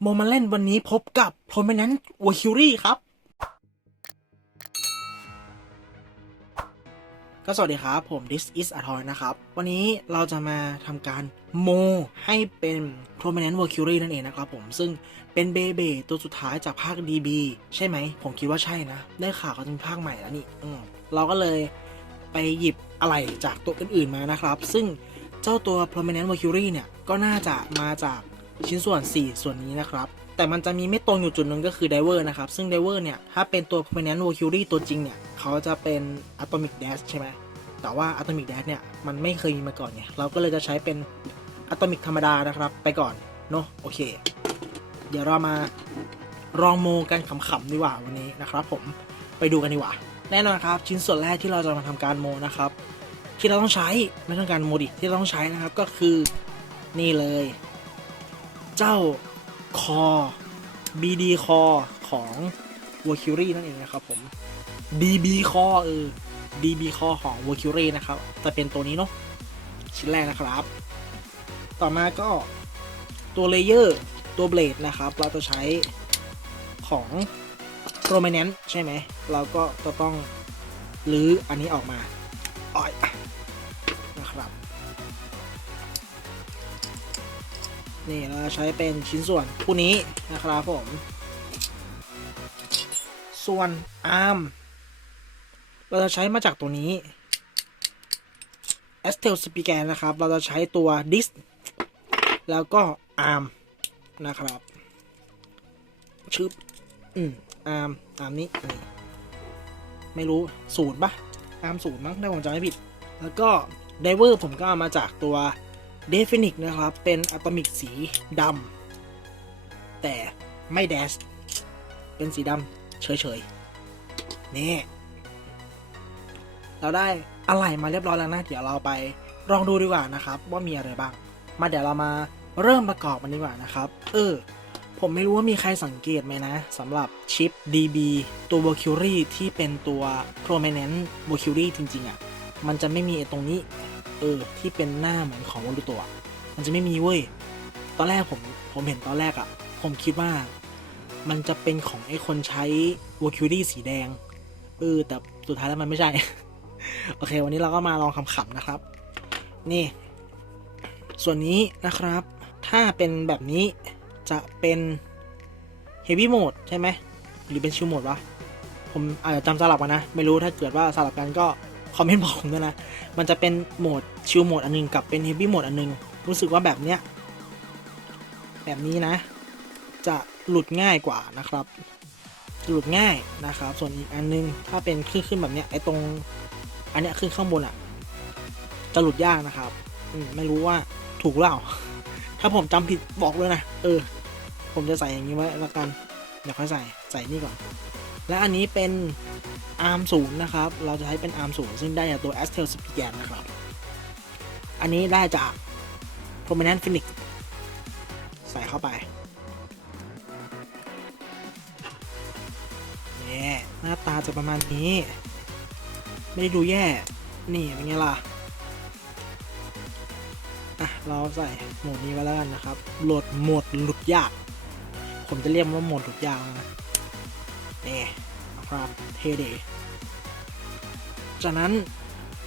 โมมาเล่นวันนี้พบกับ Prominent w a k u r i ครับ ก็สวัสดีครับ ผม This is a t o y นะครับ วันนี้เราจะมาทำการโมให้เป็น Prominent w a k u r i นั่นเองนะครับผม ซึ่งเป็นเบเบตัวสุดท้ายจากภาค DB ใช่ไหม ผมคิดว่าใช่นะ ได้ข่าวเขาจะมีภาคใหม่แล้วนี่เราก็เลยไปหยิบอะไรจากตัวอื่นๆมานะครับ ซึ่งเจ้าตัว Prominent w a k u r i เนี่ย ก็น่าจะมาจาก ชิ้นส่วน 4 ส่วนนี้นะครับ แต่มันจะมีไม่ตรงอยู่จุดหนึ่งก็คือ Diver นะครับ ซึ่ง Diver เนี่ย ถ้าเป็นตัว Prominent w a k u r i ตัวจริงเนี่ย เขาจะเป็น Atomic Dash ใช่ไหมแต่ว่า Atomic Dash เนี่ย มันไม่เคยมีมาก่อนไงเราก็เลยจะใช้เป็น Atomic ธรรมดานะครับ ไปก่อนเนอะโอเค เดี๋ยวเรามาลองโมกันขำๆดีกว่าวันนี้นะครับผมไปดูกันดีกว่า แน่นอนครับ ชิ้นส่วนแรกที่เราจะมาทำการโมนะครับที่เราต้องใช้ไม่ต้องการโมดิที่เราต้องใช้นะครับก็คือนี่เลย เจ้าคอ BD คอของ w a r c u r y นั่นเองนะครับผม DB คอเออ DB คอของ w a r c u r y นะครับจะเป็นตัวนี้เนาะชิ้นแรกนะครับ ต่อมาก็ตัวเลเยอร์ตัวเบลดนะครับ เราจะใช้ของ Prominent ใช่ไหม เราก็จะต้องรื้ออันนี้ออกมาอ้อย นี่เราจะใช้เป็นชิ้นส่วนผู้นี้นะครับผม ส่วนอาร์มเราจะใช้มาจากตัวนี้ a s t e l s p i c a n นะครับ เราจะใช้ตัวดิสแล้วก็อาร์มนะครับชึบอืมอาร์มอาร์มนี้นี่ไม่รู้ศูนย์ปะอาร์มศูนย์มั้งถ้าผมจำไม่ผิด แล้วก็ไดเวอร์ผมก็เอามาจากตัว เดฟินิกนะครับ เป็นอะตอมิกสีดำแต่ไม่แดชเป็นสีดำเฉยๆ นี่ เราได้อะไรมาเรียบร้อยแล้วนะ เดี๋ยวเราไปลองดูดีกว่านะครับ ว่ามีอะไรบ้าง มาเดี๋ยวเรามาเริ่มประกอบมันดีกว่านะครับ เออ ผมไม่รู้ว่ามีใครสังเกตไหมนะสำหรับชิป DB ตัว v o c u r y ที่เป็นตัว Prominent v o c u r y จริงๆอะ่ะ มันจะไม่มีตรงนี้ เออที่เป็นหน้าเหมือนของวอลูตัวมันจะไม่มีเว้ย ตอนแรกผมผมเห็นตอนแรกอะ่ะ ผมคิดว่ามันจะเป็นของไอ้คนใช้วอคิวดี้สีแดง เออ แต่สุดท้ายแล้วมันไม่ใช่ โอเค วันนี้เราก็มาลองขำๆนะครับ นี่ ส่วนนี้นะครับ ถ้าเป็นแบบนี้จะเป็น Heavy Mode ใช่ไหม หรือเป็นชิลโหมดวะ ผมอาจจะจำสลับกันนะ ไม่รู้ถ้าเกิดว่าสลับกันก็ คอมเมนต์บอกผมด้วยนะ มันจะเป็นโหมดชิลโหมดอันหนึงกับเป็นเฮฟวี่โหมดอันหนึง รู้สึกว่าแบบเนี้ย แบบนี้นะ จะหลุดง่ายกว่านะครับหลุดง่ายนะครับ ส่วนอีกอันนึง ถ้าเป็นขึ้นขึ้นแบบเนี้ยไอตรง อันเนี้ยขึ้นข้างบนอะ่ะ จะหลุดยากนะครับ อืมไม่รู้ว่าถูกหรือเปล่า ถ้าผมจำผิดบอกเลยนะ เออ ผมจะใส่อย่างนี้ไว้แล้วกัน เดี๋ยวค่อยใส่ ใส่นี่ก่อน และอันนี้เป็น ARM ศูนย์นะครับ เราจะใช้เป็น ARM ศูนย์ซึ่งได้จากตัว a s t e l s p i a n นะครับ อันนี้ได้จาก Prominent Phoenix ใส่เข้าไปนี่หน้าตาจะประมาณนี้ ไม่ได้ดูแย่ นี่เป็นไงล่ะ อะ เราใส่โหมดนี้ไว้แล้วกันนะครับ โหลดโหมดหลุดยาก ผมจะเรียกว่าโหมดหลุดยากนะนี่ ครับเทเด จากนั้น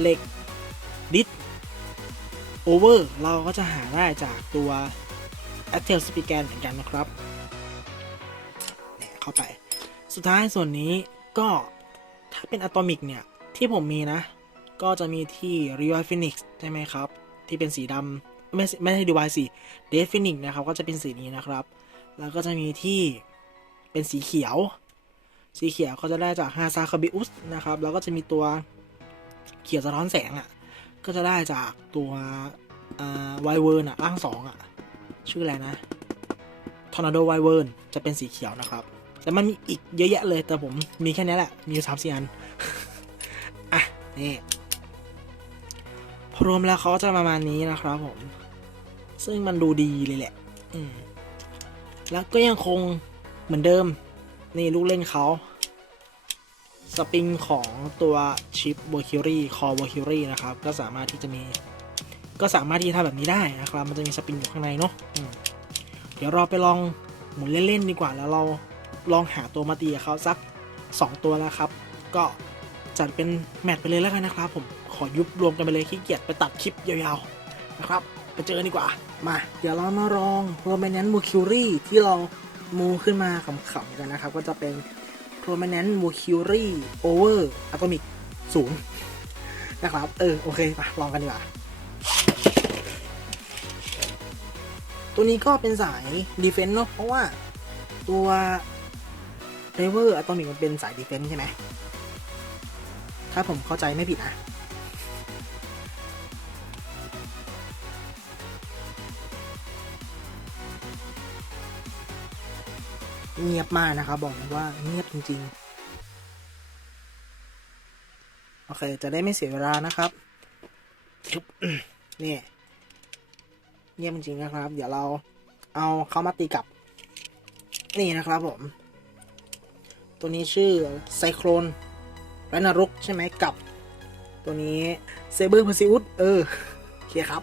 เหล็กดิสโอเวอร์เราก็จะหาได้จากตัว a t e l s p i c a n เหมือนกันนะครับ เข้าไป สุดท้ายส่วนนี้ก็ถ้าเป็นอะตอมิกเนี่ย ที่ผมมีนะ ก็จะมีที่ r e v i Phoenix ใช่ไหมครับ ที่เป็นสีดำไม่ไม่ใช่ Revive สิ d e Phoenix นะครับ ก็จะเป็นสีนี้นะครับ แล้วก็จะมีที่เป็นสีเขียว สีเขียวก็จะได้จากฮาซาคาบิอุสนะครับ แล้วก็จะมีตัวเขียวสะท้อนแสงอะ่ะ ก็จะได้จากตัวไวเวิร์นอะร่างสองอะ ชื่ออะไรนะทอร์นาโดไวเวิร์นจะเป็นสีเขียวนะครับ แต่มันมีอีกเยอะแยะเลย แต่ผมมีแค่นี้แหละ มีสามสี่อัน อะ นี่พรวมแล้วเขาจะประมาณนี้นะครับผม ซึ่งมันดูดีเลยแหละ อืม แล้วก็ยังคงเหมือนเดิม นี่ลูกเล่นเขาสปริงของตัวชิป v o c u r y คอ v o c u r y นะครับ ก็สามารถที่จะมี ก็สามารถที่จะทำแบบนี้ได้นะครับ มันจะมีสปริงอยู่ข้างในเนาะเดี๋ยวเราไปลองหมุนเล่นๆดีกว่า แล้วเราลองหาตัวมาตีเขาสัก 2 ตัวแล้วครับ ก็จัดเป็นแมตช์ไปเลยแล้วกันนะครับ ผมขอยุบรวมกันไปเลยขี้เกียจไปตัดคลิปยาวๆนะครับไปเจอกันดีกว่า มา เดี๋ยวเรามาลองโรแมนแนนมูคิวรี่ที่เรา มูขึ้นมาขำๆกันนะครับ ก็จะเป็นโรแมนแนนมูคิวรี่โอเวอร์อะตอมิกศูนย์นะครับ เออ โอเคมาลองกันดีกว่า ตัวนี้ก็เป็นสายดีเฟนต์เนาะเพราะว่าตัวเรเวอร์อะตอมิกมันเป็นสายดีเฟนต์ใช่ไหมถ้าผมเข้าใจไม่ผิดนะ เงียบมากนะครับ บอกเลยว่าเงียบจริง ๆ โอเค จะได้ไม่เสียเวลานะครับนี่เงียบจริงนะครับ เดี๋ยวเราเอาเข้ามาตีกับ นี่นะครับผม ตัวนี้ชื่อไซโครนและนรกใช่ไหมกับ ตัวนี้เซเบอร์พซิอุสเออโอเคครับ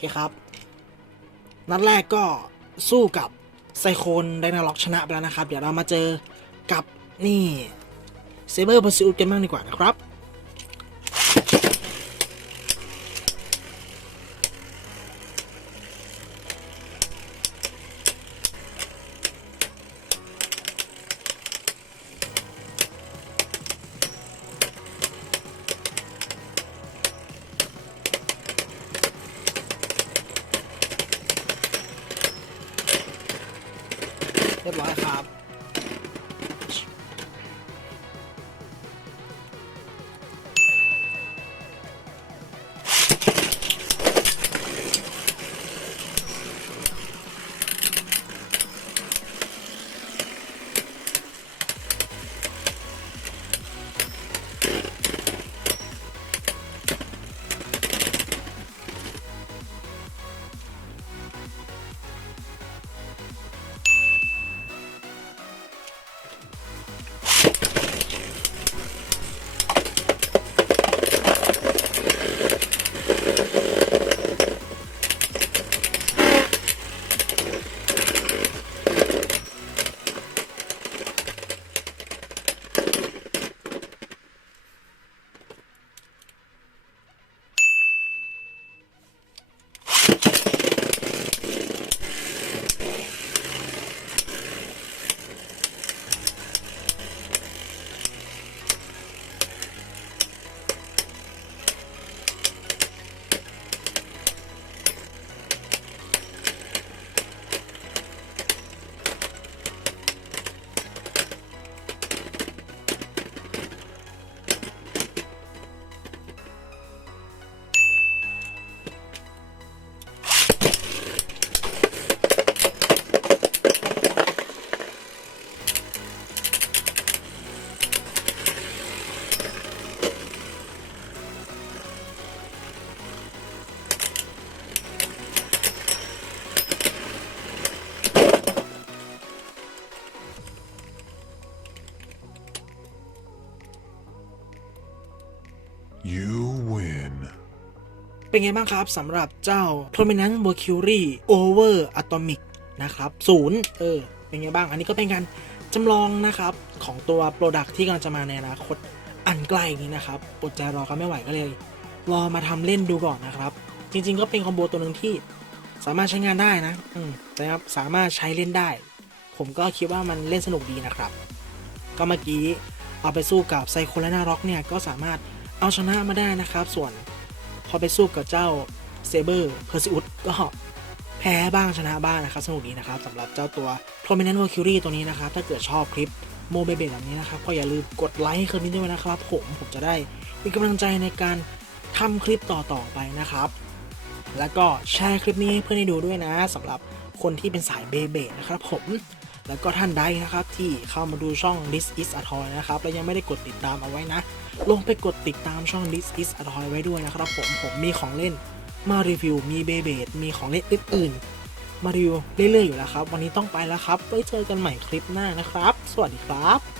เคครับ นัดแรกก็สู้กับไซโคนไดนาล็อกชนะไปแล้วนะครับ เดี๋ยวเรามาเจอกับนี่เซเบอร์พอซิอุสกันบ้างดีกว่านะครับ You win. เป็นไงบ้างครับสำหรับเจ้า Prominent Mercury Over Atomic นะครับศูนย์เออ เป็นไงบ้าง อันนี้ก็เป็นการจำลองนะครับ ของตัว Product ที่กำลังจะมาในอนาคตอันใกล้นี้นะครับอดใจรอกันไม่ไหวก็เลย รอมาทำเล่นดูก่อนนะครับ จริง ๆ ก็เป็นคอมโบตัวหนึ่งที่สามารถใช้งานได้นะอืมนะครับสามารถใช้เล่นได้ ผมก็คิดว่ามันเล่นสนุกดีนะครับ ก็เมื่อกี้เอาไปสู้กับไซโคลนาร็อกเนี่ยก็สามารถ เอาชนะมาได้นะครับ ส่วนพอไปสู้กับเจ้าเซเบอร์เพอร์ซิอุสก็แพ้บ้างชนะบ้างนะครับสนุกดีนะครับสำหรับเจ้าตัว Prominent Mercury ตัวนี้นะครับ ถ้าเกิดชอบคลิปโมเบเบแบบนี้นะครับ ก็อย่าลืมกดไลค์ให้คลิปนี้ด้วยนะครับ ผมผมจะได้มีกำลังใจในการทำคลิปต่อๆไปนะครับ แล้วก็แชร์คลิปนี้ให้เพื่อนได้ดูด้วยนะสำหรับคนที่เป็นสายเบเบนะครับผม แล้วก็ท่านใดนะครับที่เข้ามาดูช่อง This is a toy นะครับและยังไม่ได้กดติดตามเอาไว้นะ ลงไปกดติดตามช่อง This is a toy ไว้ด้วยนะครับผมผมมีของเล่นมารีวิวมีเบเบดมีของเล่นอื่นๆมารีวิวเรื่อยๆอยู่แล้วครับ วันนี้ต้องไปแล้วครับไว้เจอกันใหม่คลิปหน้านะครับ สวัสดีครับ